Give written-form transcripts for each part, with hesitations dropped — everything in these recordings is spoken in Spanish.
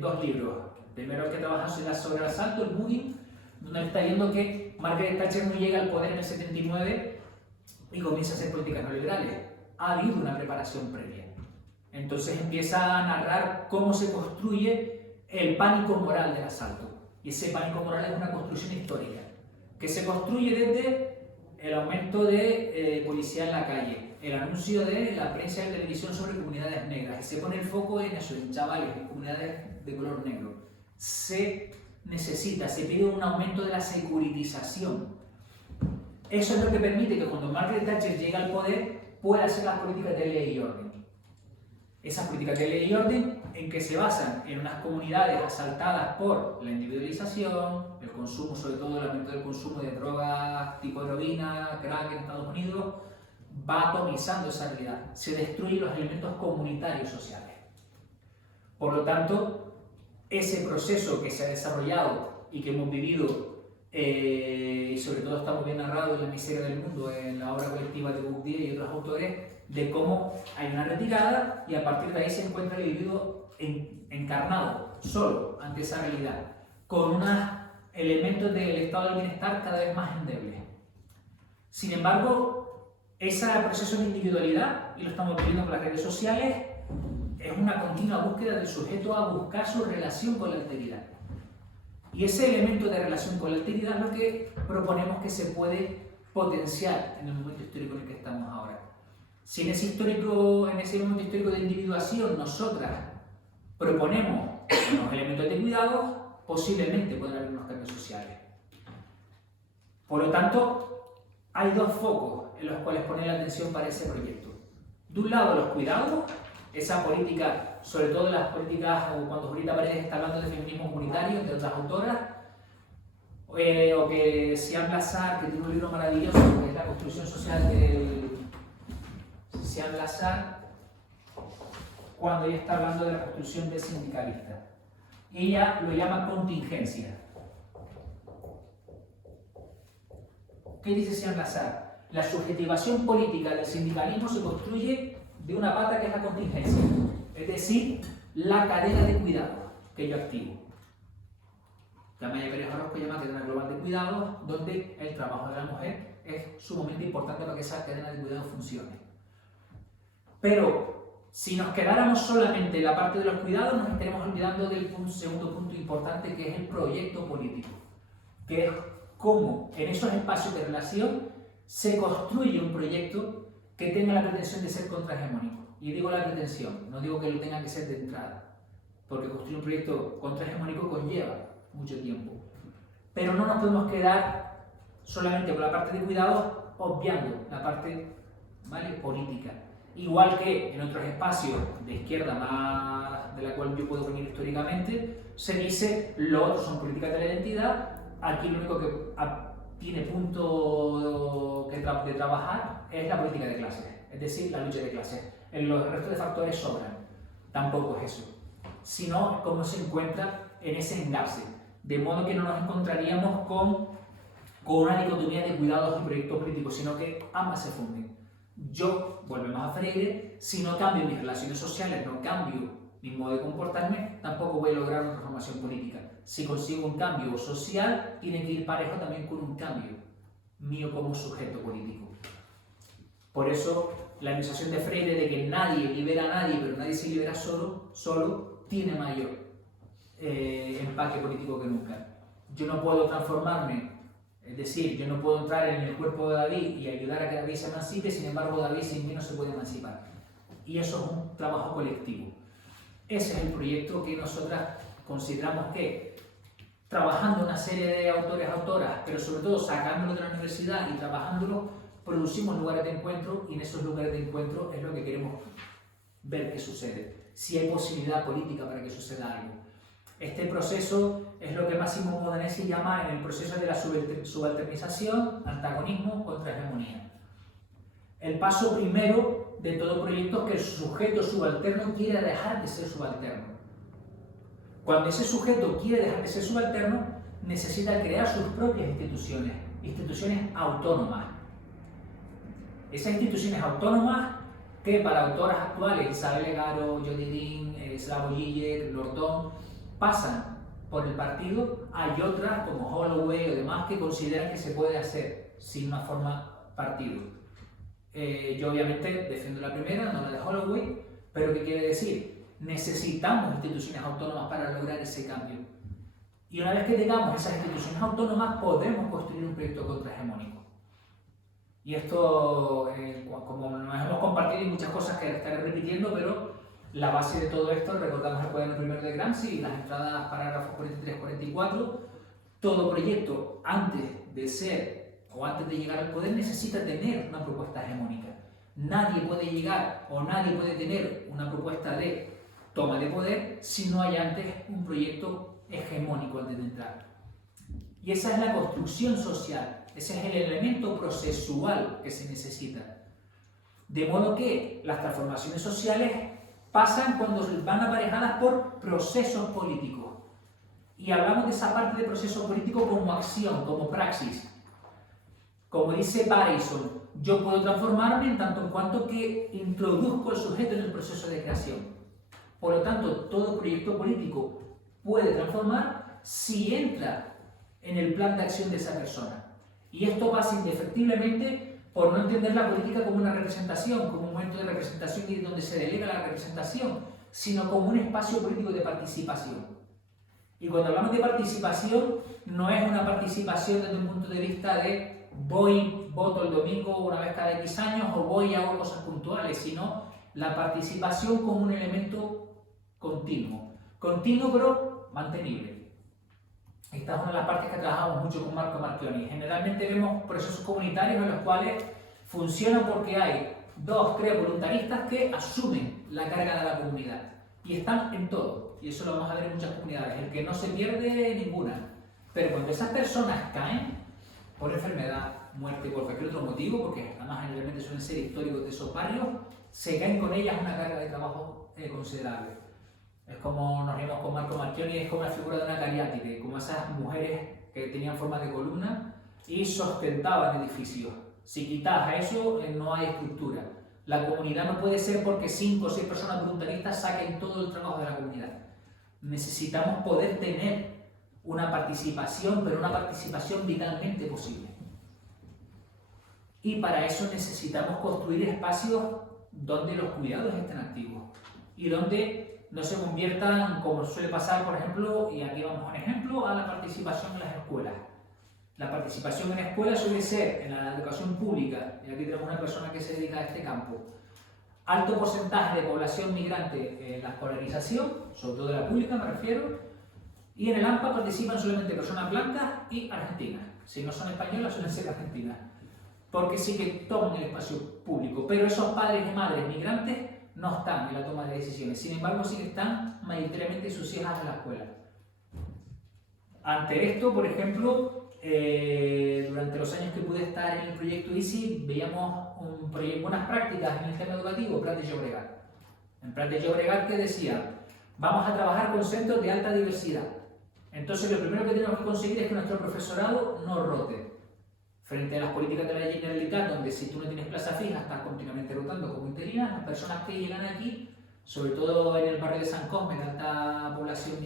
dos libros. Primero el que trabaja sobre el asalto, el Mugging, donde está viendo que Margaret Thatcher no llega al poder en el 79 y comienza a hacer políticas neoliberales. Ha habido una preparación previa. Entonces empieza a narrar cómo se construye el pánico moral del asalto. Y ese pánico moral es una construcción histórica, que se construye desde el aumento de policía en la calle, el anuncio de la prensa y la televisión sobre comunidades negras, y se pone el foco en eso, en chavales, en comunidades de color negro. Se pide un aumento de la securitización. Eso es lo que permite que cuando Margaret Thatcher llega al poder pueda hacer las políticas de ley y orden. Esas políticas de ley y orden en que se basan en unas comunidades asaltadas por la individualización, el consumo, sobre todo el aumento del consumo de drogas tipo heroína, crack en Estados Unidos, va atomizando esa realidad. Se destruyen los elementos comunitarios sociales. Por lo tanto, ese proceso que se ha desarrollado y que hemos vivido, y sobre todo está muy bien narrado en La miseria del mundo, en la obra colectiva de Bourdieu y otros autores, de cómo hay una retirada y a partir de ahí se encuentra el individuo encarnado, solo, ante esa realidad, con unos elementos del estado del bienestar cada vez más endebles. Sin embargo, ese proceso de individualidad, y lo estamos viviendo con las redes sociales, es una continua búsqueda del sujeto a buscar su relación con la alteridad. Y ese elemento de relación con la alteridad es lo que proponemos que se puede potenciar en el momento histórico en el que estamos ahora. Si en ese momento histórico de individuación nosotras proponemos unos elementos de cuidado, posiblemente puedan haber unos cambios sociales. Por lo tanto, hay dos focos en los cuales poner la atención para ese proyecto. De un lado, los cuidados, esa política, sobre todo las políticas, cuando Julieta Paredes está hablando de feminismo comunitario, entre otras autoras, o que Siam Lazar, que tiene un libro maravilloso, que es La construcción social del Siam Lazar, cuando ella está hablando de la construcción del sindicalista. Ella lo llama contingencia. ¿Qué dice Siam Lazar? La subjetivación política del sindicalismo se construye de una pata que es la contingencia, es decir, la cadena de cuidado que yo activo. La Maya Pérez Orozco llama cadena global de cuidados, donde el trabajo de la mujer es sumamente importante para que esa cadena de cuidado funcione. Pero si nos quedáramos solamente en la parte de los cuidados, nos estaremos olvidando del segundo punto importante, que es el proyecto político, que es cómo en esos espacios de relación se construye un proyecto que tenga la pretensión de ser contrahegemónico. Y digo la pretensión, no digo que lo tenga que ser de entrada, porque construir un proyecto contrahegemónico conlleva mucho tiempo. Pero no nos podemos quedar solamente con la parte de cuidados, obviando la parte, ¿vale?, política. Igual que en otros espacios de izquierda, más de la cual yo puedo venir históricamente, se dice lo otro son políticas de la identidad. Aquí lo único que tiene punto de trabajar es la política de clases, es decir, la lucha de clases. En los restos de factores sobran, tampoco es eso, sino cómo se encuentra en ese enlace, de modo que no nos encontraríamos con una dicotomía de cuidados y proyectos políticos, sino que ambas se funden. Yo, volvemos a Freire, si no cambio mis relaciones sociales, no cambio mi modo de comportarme, tampoco voy a lograr una transformación política. Si consigo un cambio social, tiene que ir parejo también con un cambio mío como sujeto político. Por eso, la acusación de Freire de que nadie libera a nadie, pero nadie se libera solo tiene mayor empaque político que nunca. Yo no puedo transformarme, es decir, yo no puedo entrar en el cuerpo de David y ayudar a que David se emancipe, sin embargo, David sin mí no se puede emancipar. Y eso es un trabajo colectivo. Ese es el proyecto que nosotras consideramos que, trabajando una serie de autores, autoras, pero sobre todo sacándolo de la universidad y trabajándolo, producimos lugares de encuentro, y en esos lugares de encuentro es lo que queremos ver que sucede, si hay posibilidad política para que suceda algo. Este proceso es lo que Massimo Modenesi llama en el proceso de la subalternización, antagonismo contra hegemonía. El paso primero de todo proyecto es que el sujeto subalterno quiere dejar de ser subalterno. Cuando ese sujeto quiere dejar de ser subalterno, necesita crear sus propias instituciones autónomas. Esas instituciones autónomas que para autoras actuales, Isabel Egaro, Jody Dean, Slavoj Žižek, Lordón, pasan por el partido. Hay otras, como Holloway o demás, que consideran que se puede hacer sin una forma partido. Yo obviamente defiendo la primera, no la de Holloway, pero ¿qué quiere decir? Necesitamos instituciones autónomas para lograr ese cambio. Y una vez que tengamos esas instituciones autónomas, podremos construir un proyecto contrahegemónico. Y esto, como nos hemos compartido, hay muchas cosas que estaré repitiendo, pero la base de todo esto, recordamos el cuaderno primero de Gramsci y las entradas parágrafos 43-44, todo proyecto antes de ser o antes de llegar al poder necesita tener una propuesta hegemónica. Nadie puede llegar o nadie puede tener una propuesta de toma de poder si no hay antes un proyecto hegemónico antes de entrar. Y esa es la construcción social, ese es el elemento procesual que se necesita. De modo que las transformaciones sociales pasan cuando van aparejadas por procesos políticos. Y hablamos de esa parte de proceso político como acción, como praxis. Como dice Parison, yo puedo transformarme en tanto en cuanto que introduzco al sujeto en el proceso de creación. Por lo tanto, todo proyecto político puede transformar si entra en el plan de acción de esa persona. Y esto pasa indefectiblemente por no entender la política como una representación, como un momento de representación y donde se delega la representación, sino como un espacio político de participación. Y cuando hablamos de participación, no es una participación desde un punto de vista de voy, voto el domingo una vez cada X años o voy y hago cosas puntuales, sino la participación como un elemento continuo pero mantenible. Esta es una de las partes que trabajamos mucho con Marco Marchionni. Generalmente vemos procesos comunitarios en los cuales funcionan porque hay 2, 3 voluntaristas que asumen la carga de la comunidad y están en todo. Y eso lo vamos a ver en muchas comunidades. El que no se pierde ninguna. Pero cuando esas personas caen por enfermedad, muerte, por cualquier otro motivo, porque además generalmente suelen ser históricos de esos barrios, se caen con ellas una carga de trabajo considerable. Es como nos reímos con Marco Marchionni, es como la figura de una cariátide, como esas mujeres que tenían forma de columna y sustentaban edificios. Si quitas a eso, no hay estructura. La comunidad no puede ser porque 5 o 6 personas voluntaristas saquen todo el trabajo de la comunidad. Necesitamos poder tener una participación, pero una participación vitalmente posible. Y para eso necesitamos construir espacios donde los cuidados estén activos y donde no se conviertan, como suele pasar, por ejemplo, y aquí vamos a un ejemplo, a la participación en las escuelas. La participación en escuelas suele ser en la educación pública, y aquí tenemos una persona que se dedica a este campo. Alto porcentaje de población migrante en la escolarización, sobre todo de la pública me refiero, y en el AMPA participan solamente personas blancas y argentinas. Si no son españolas, suelen ser argentinas, porque sí que toman el espacio público, pero esos padres y madres migrantes no están en la toma de decisiones, sin embargo sí que están mayoritariamente sus hijas en la escuela. Ante esto, por ejemplo, durante los años que pude estar en el proyecto ICI, veíamos unas prácticas en el tema educativo, Prat de Llobregat. En Prat de Llobregat que decía, vamos a trabajar con centros de alta diversidad. Entonces lo primero que tenemos que conseguir es que nuestro profesorado no rote. Frente a las políticas de la Generalitat, donde si tú no tienes plaza fija, estás continuamente rotando como interinas, las personas que llegan aquí, sobre todo en el barrio de San Cosme, de alta población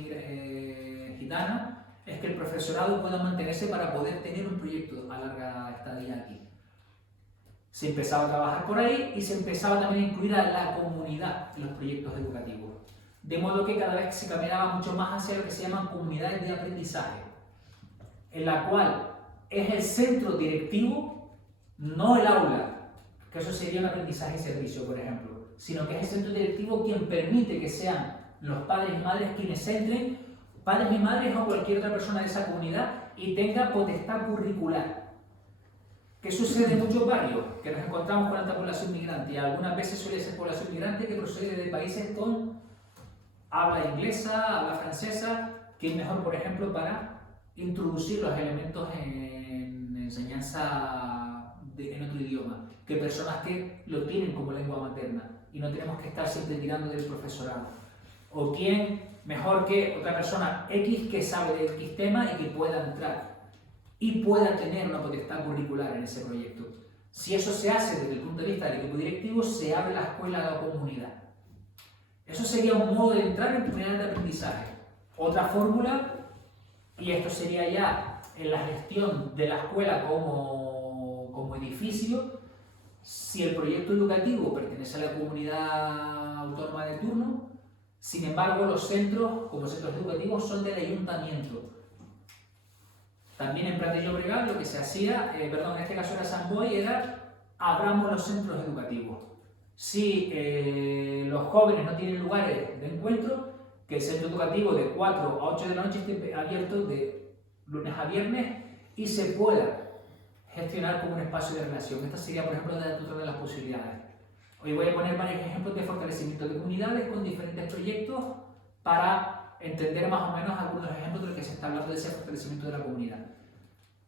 gitana, es que el profesorado pueda mantenerse para poder tener un proyecto a larga estadía aquí. Se empezaba a trabajar por ahí y se empezaba también a incluir a la comunidad en los proyectos educativos. De modo que cada vez se caminaba mucho más hacia lo que se llaman comunidades de aprendizaje, en la cual es el centro directivo, no el aula, que eso sería un aprendizaje y servicio, por ejemplo, sino que es el centro directivo quien permite que sean los padres y madres quienes entren, padres y madres o cualquier otra persona de esa comunidad, y tenga potestad curricular. ¿Qué sucede en muchos barrios? Que nos encontramos con alta población migrante, y algunas veces suele ser población migrante que procede de países con habla inglesa, habla francesa, que es mejor, por ejemplo, para introducir los elementos en enseñanza en otro idioma, que personas que lo tienen como lengua materna y no tenemos que estar siempre tirando del profesorado. O quién mejor que otra persona X que sabe de X tema y que pueda entrar y pueda tener una potestad curricular en ese proyecto. Si eso se hace desde el punto de vista del equipo directivo, se abre la escuela a la comunidad. Eso sería un modo de entrar en tu unidad de aprendizaje. Otra fórmula, y esto sería ya en la gestión de la escuela como edificio, si el proyecto educativo pertenece a la comunidad autónoma de turno, sin embargo los centros, como centros educativos, son del ayuntamiento. También en Prat de Llobregat lo que se hacía, en este caso era Sant Boi, era abramos los centros educativos. Si los jóvenes no tienen lugares de encuentro, que el centro educativo de 4 a 8 de la noche esté abierto de lunes a viernes y se pueda gestionar como un espacio de relación. Esta sería, por ejemplo, otra de las posibilidades. Hoy voy a poner varios ejemplos de fortalecimiento de comunidades con diferentes proyectos para entender más o menos algunos ejemplos de lo que se está hablando de ese fortalecimiento de la comunidad.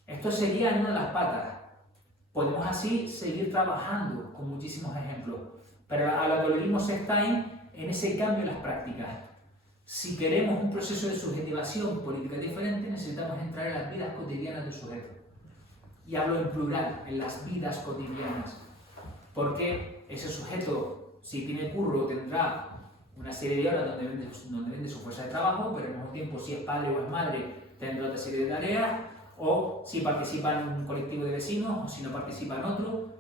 Esto sería una de las patas. Podemos así seguir trabajando con muchísimos ejemplos, pero a lo que lo vimos está en ese cambio en las prácticas. Si queremos un proceso de subjetivación política diferente, necesitamos entrar en las vidas cotidianas del sujeto. Y hablo en plural, en las vidas cotidianas. Porque ese sujeto, si tiene curro, tendrá una serie de horas donde vende su fuerza de trabajo, pero al mismo tiempo, si es padre o es madre, tendrá otra serie de tareas, o si participa en un colectivo de vecinos, o si no participa en otro,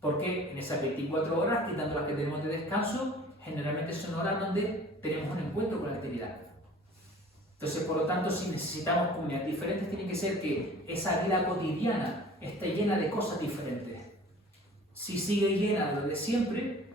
porque en esas 24 horas, quitando las que tenemos de descanso, generalmente son horas donde tenemos un encuentro con la actividad. Entonces, por lo tanto, si necesitamos comunidades diferentes, tiene que ser que esa vida cotidiana esté llena de cosas diferentes. Si sigue llena de lo de siempre,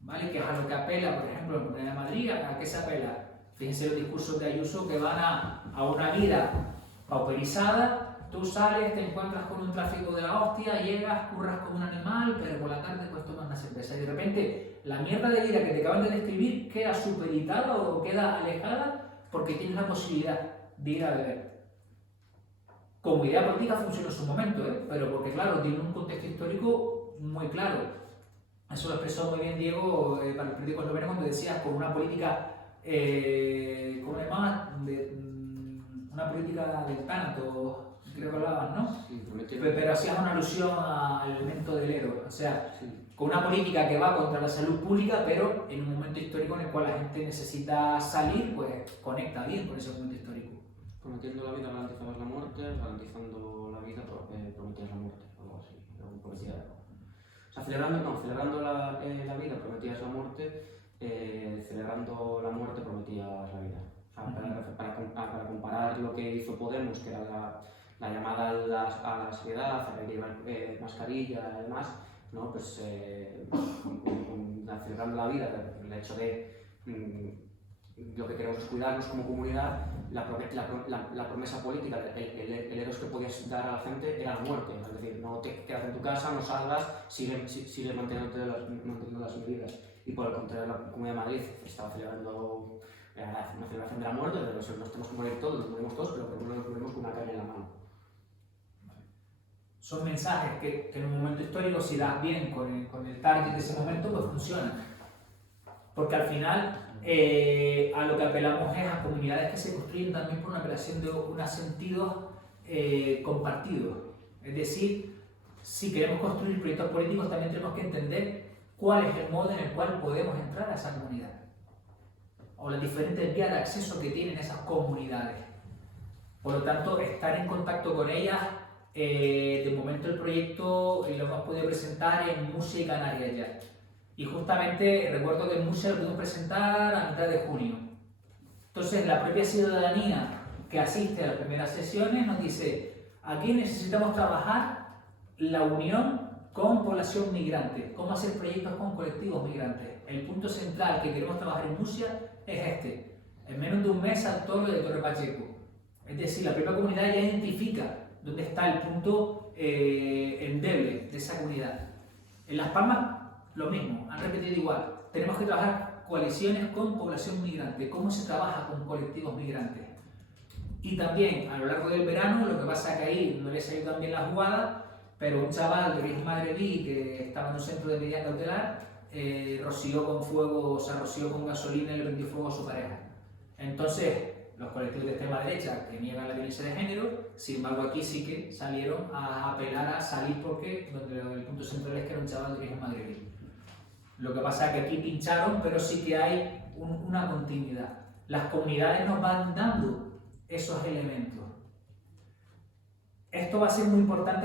¿vale? Que es a lo que apela, por ejemplo, en la Comunidad de Madrid, ¿a qué se apela? Fíjense los discursos de Ayuso que van a una vida pauperizada. Tú sales, te encuentras con un tráfico de la hostia, llegas, curras como un animal, pero por la tarde pues tomas una cerveza. Y de repente, la mierda de vida que te acaban de describir queda supeditada o queda alejada porque tienes la posibilidad de ir a beber. Como idea política funcionó en su momento, pero porque claro, tiene un contexto histórico muy claro. Eso lo expresó muy bien Diego para el periódico esloveno cuando decía con una política, ¿cómo le llamaban? Una política del tanto, creo que hablaban, ¿no? Sí, pero hacían una alusión al elemento del héroe, o sea, sí, con una política que va contra la salud pública, pero en un momento histórico en el cual la gente necesita salir, pues conecta bien con ese momento histórico. Prometiendo la vida garantizabas la muerte, garantizando la vida prometías la muerte, algo así, algo parecido. O sea, celebrando la vida prometías la muerte, celebrando la muerte prometías la vida. O sea, para comparar lo que hizo Podemos, que era la llamada a la seriedad, a llevar mascarilla y demás, ¿no? Pues celebrando la vida, el hecho de lo que queremos es cuidarnos como comunidad, la promesa política, el eros que podías dar a la gente era la muerte, es decir, no te quedas en tu casa, no salgas, sigue manteniendo las medidas. Y por el contrario, la Comunidad de Madrid estaba celebrando una celebración de la muerte, de los nos tenemos que morir todos, nos morimos todos, pero no nos morimos con una caña en la mano. Son mensajes que en un momento histórico, si das bien con el target de ese momento, pues funcionan. Porque al final, a lo que apelamos es a comunidades que se construyen también por una apelación de unos sentidos compartidos. Es decir, si queremos construir proyectos políticos, también tenemos que entender cuál es el modo en el cual podemos entrar a esa comunidad. O las diferentes vías de acceso que tienen esas comunidades. Por lo tanto, estar en contacto con ellas. De momento el proyecto lo hemos podido presentar en Murcia y Canarias ya. Y justamente recuerdo que en Murcia lo pudimos presentar a mitad de junio. Entonces la propia ciudadanía que asiste a las primeras sesiones nos dice: aquí necesitamos trabajar la unión con población migrante, cómo hacer proyectos con colectivos migrantes. El punto central que queremos trabajar en Murcia es este. En menos de un mes saltó lo de Torre Pacheco. Es decir, la propia comunidad ya identifica dónde está el punto endeble de esa comunidad. En Las Palmas, lo mismo, han repetido igual. Tenemos que trabajar coaliciones con población migrante. ¿Cómo se trabaja con colectivos migrantes? Y también, a lo largo del verano, lo que pasa es que ahí no le salió tan bien la jugada, pero un chaval de origen magrebí que estaba en un centro de medida cautelar roció con gasolina y le prendió fuego a su pareja. Entonces, los colectivos de extrema derecha que niegan la violencia de género, sin embargo aquí sí que salieron a apelar a salir porque el punto central es que era un chaval de origen magrebí. Lo que pasa es que aquí pincharon, pero sí que hay una continuidad. Las comunidades nos van dando esos elementos. Esto va a ser muy importante